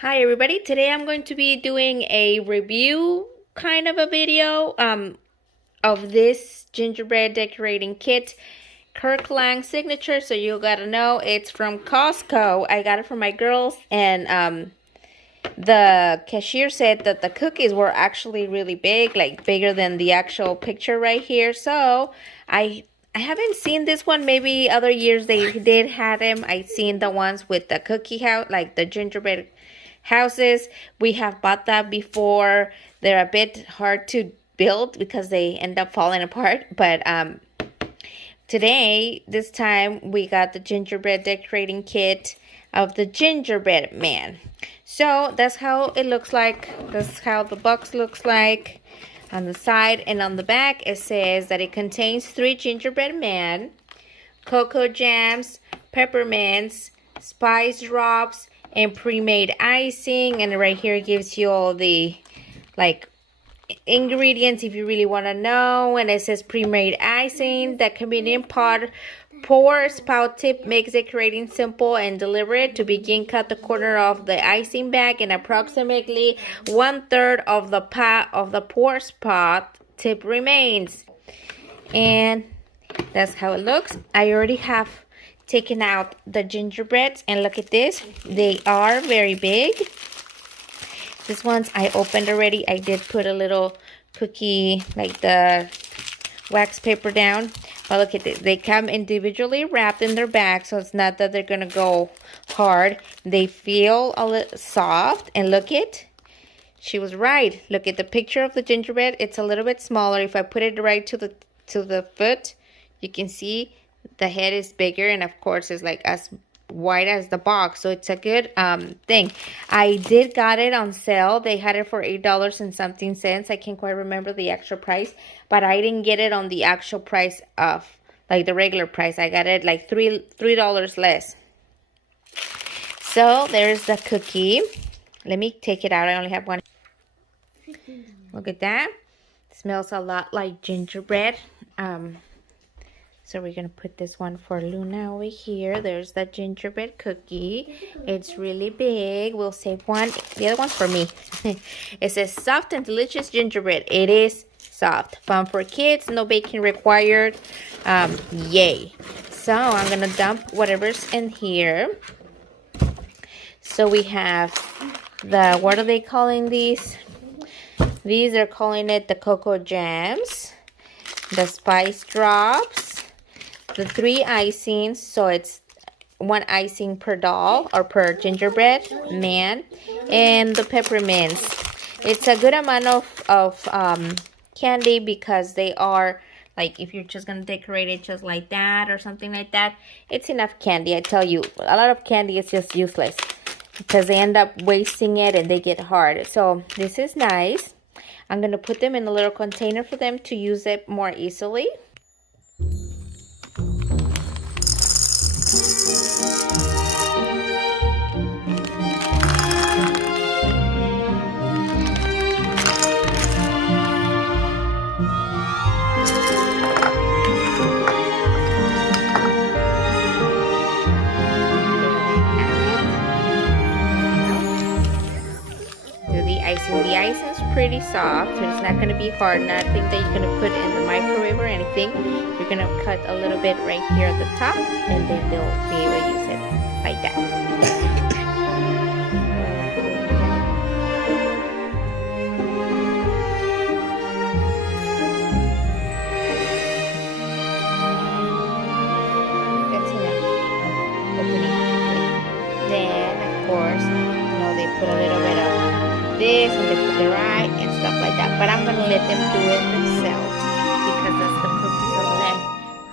Hi everybody, today I'm going to be doing a review kind of a video of this gingerbread decorating kit, Kirkland signature. So you gotta know it's from Costco. I got it for my girls, and the cashier said that the cookies were actually really big, like bigger than the actual picture right here. So I haven't seen this one. Maybe other years they did have them. I've seen the ones with the cookie house, like the gingerbread houses. We have bought that before. They're a bit hard to build because they end up falling apart. But this time, we got the gingerbread decorating kit of the gingerbread man. So that's how it looks like. That's how the box looks like. On the side and on the back, it says that it contains 3 gingerbread men, cocoa jams, peppermints, spice drops, and pre-made icing. And right here it gives you all the ingredients if you really want to know. And it says pre-made icing. The convenient pot pour spout tip makes decorating simple and deliberate. To begin, cut the corner of the icing bag and approximately 1/3 of the pour spout tip remains. And that's how it looks. I already have taken out the gingerbreads, and look at this. They are very big. This ones I opened already. I did put a little cookie, like the wax paper down. But look at this. They come individually wrapped in their bag, so it's not that they're gonna go hard. They feel a little soft, and look it. She was right. Look at the picture of the gingerbread. It's a little bit smaller. If I put it right to the foot, you can see the head is bigger, and of course it's like as wide as the box. So it's a good thing. I did got it on sale. They had it for $8 and something cents. I can't quite remember the actual price, but I didn't get it on the actual price of like the regular price. I got it like $3 less. So there's the cookie. Let me take it out. I only have one. Look at that. It smells a lot like gingerbread. So we're going to put this one for Luna over here. There's the gingerbread cookie. It's really big. We'll save one. The other one's for me. It says soft and delicious gingerbread. It is soft. Fun for kids. No baking required. Yay. So I'm going to dump whatever's in here. So we have the, what are they calling these? These are calling it the cocoa jams. The spice drops. The 3 icings, so it's 1 icing per doll or per gingerbread man, and the peppermints. It's a good amount of candy because they are like, if you're just gonna decorate it just like that or something like that, it's enough candy. I tell you, a lot of candy is just useless because they end up wasting it and they get hard. So this is nice. I'm gonna put them in a little container for them to use it more easily. The ice is pretty soft, so it's not going to be hard. Nothing that you're going to put in the microwave or anything. You're going to cut a little bit right here at the top, and then they'll be able to use it like that. That's enough. Opening. Then, of course, they put a little bit of this and they put the right and stuff like that, but I'm gonna let them do it themselves because that's the purpose of them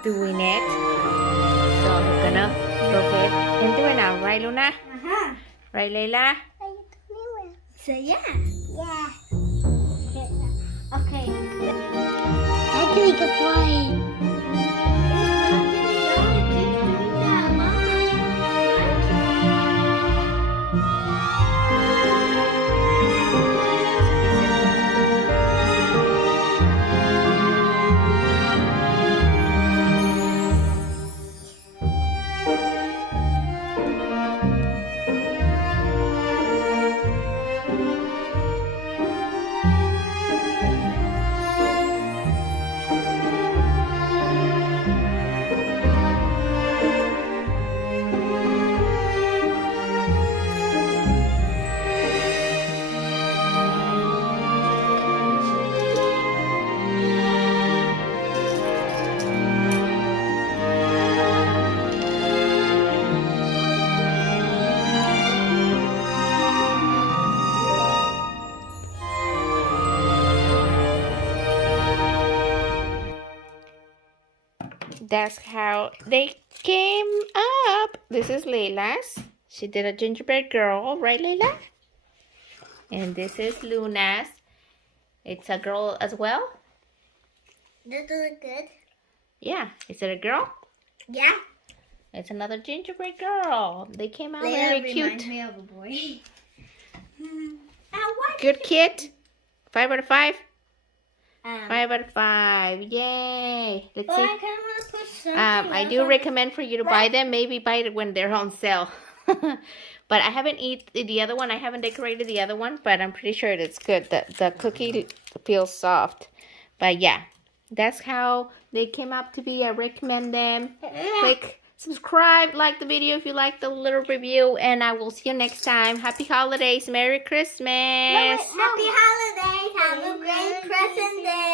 doing it. So I'm gonna go ahead and do it now, right, Luna? Right, Layla? So yeah. Okay. I think it's flying. That's how they came up. This is Layla's. She did a gingerbread girl, right, Layla? And this is Luna's. It's a girl as well. Does it look good? Yeah. Is it a girl? Yeah. It's another gingerbread girl. They came out Layla very reminds cute. me of a boy. Good kid. 5 out of 5. 5 5 out of 5. Yay. Let's I see. kind of want to put something I else do on recommend for you to buy them. Maybe buy it when they're on sale. But I haven't eaten the other one. I haven't decorated the other one, but I'm pretty sure it's good. The cookie feels soft. But yeah, that's how they came up to be. I recommend them. Click subscribe, like the video if you like the little review, and I will see you next time. Happy holidays. Merry Christmas. Happy holidays. Have a great present day.